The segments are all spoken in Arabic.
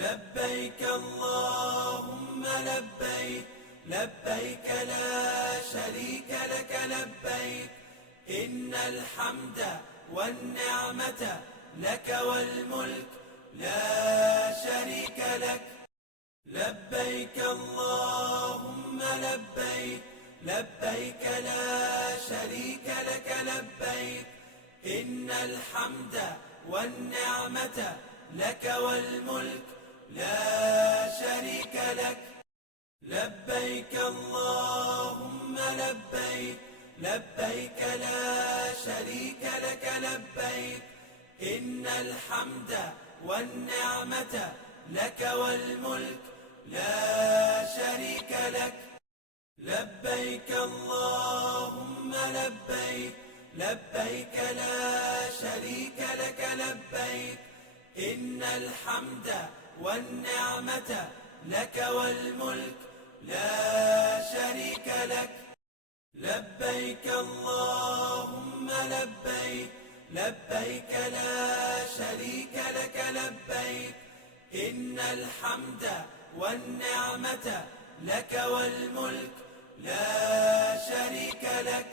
لبيك اللهم لبيك، لبيك لا شريك لك لبيك، إن الحمد والنعمة لك والملك لا شريك لك. لبيك اللهم لبيك، لبيك لا شريك لك لبيك، إن الحمد والنعمة لك والملك لا شريك لك. لبيك اللهم لبيك، لبيك لا شريك لك لبيك، إن الحمد والنعمة لك والملك لا شريك لك. لبيك اللهم لبيك، لبيك لا شريك لك لبيك، إن الحمد والنعمة لك والملك لا شريك لك. لبيك اللهم لبيك، لبيك لا شريك لك لبيك، إن الحمد والنعمة لك والملك لا شريك لك.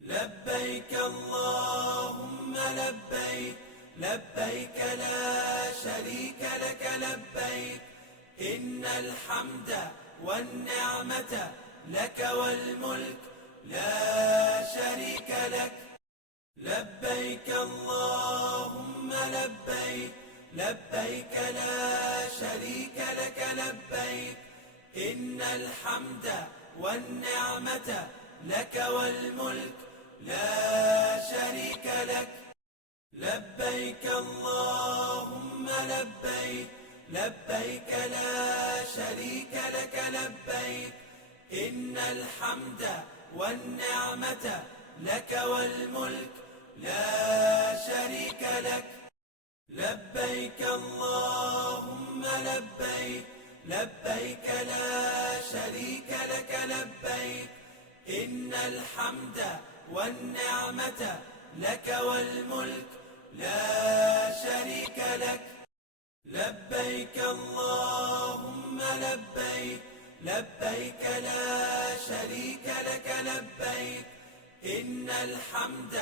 لبيك اللهم لبيك، لبيك لا شريك لك لبيك، إن الحمد والنعمة لك والملك لا شريك لك. لبيك اللهم لبيك، لبيك لا شريك لك لبيك، إن الحمد والنعمة لك والملك لا شريك لك. لبيك اللهم لبيك، لبيك لا شريك لك لبيك، إن الحمد والنعمة لك والملك لا شريك لك. لبيك اللهم لبيك، لبيك لا شريك لك لبيك، إن الحمد والنعمة لك والملك لا شريك لك. لبيك اللهم لبيك، لبيك لا شريك لك لبيك، إن الحمد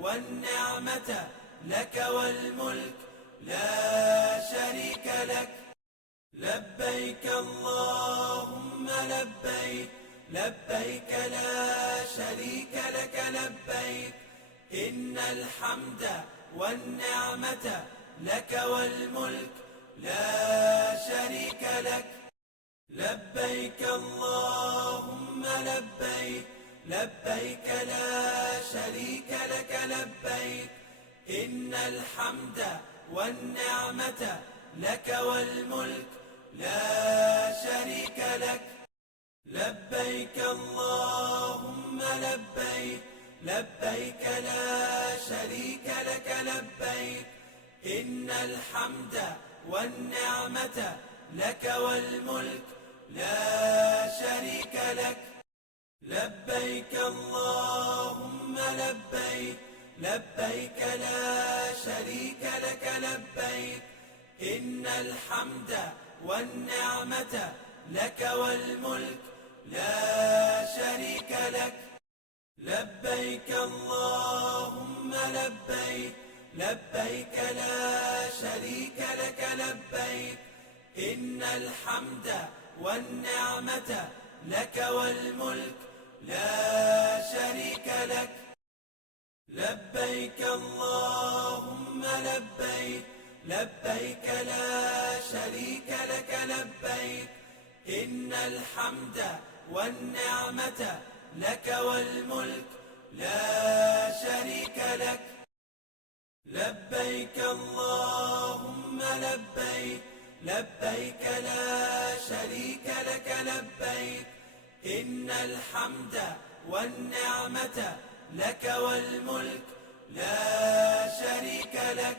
والنعمة لك والملك لا شريك لك. لبيك اللهم لبيك، لبيك لا شريك لك لبيك، إن الحمد والنعمة لك والملك لا شريك لك. لبيك اللهم لبيك، لبيك لا شريك لك لبيك، إن الحمد والنعمة لك والملك لا شريك لك. لبيك اللهم لبيك، لبيك لا شريك لك لبيك، إن الحمد والنعمة لك والملك لا شريك لك. لبيك اللهم لبيك، لبيك لا شريك لك لبيك، إن الحمد والنعمة لك والملك لا شريك لك. لبيك اللهم لبيك، لبيك لا شريك لك لبيك، إن الحمد والنعمة لك والملك لا شريك لك. لبيك اللهم لبيك، لبيك لا شريك لك لبيك، إن الحمد والنعمة لك والملك لا شريك لك. لبيك اللهم لبيك، لبيك لا شريك لك لبيك، إن الحمد والنعمة لك والملك لا شريك لك.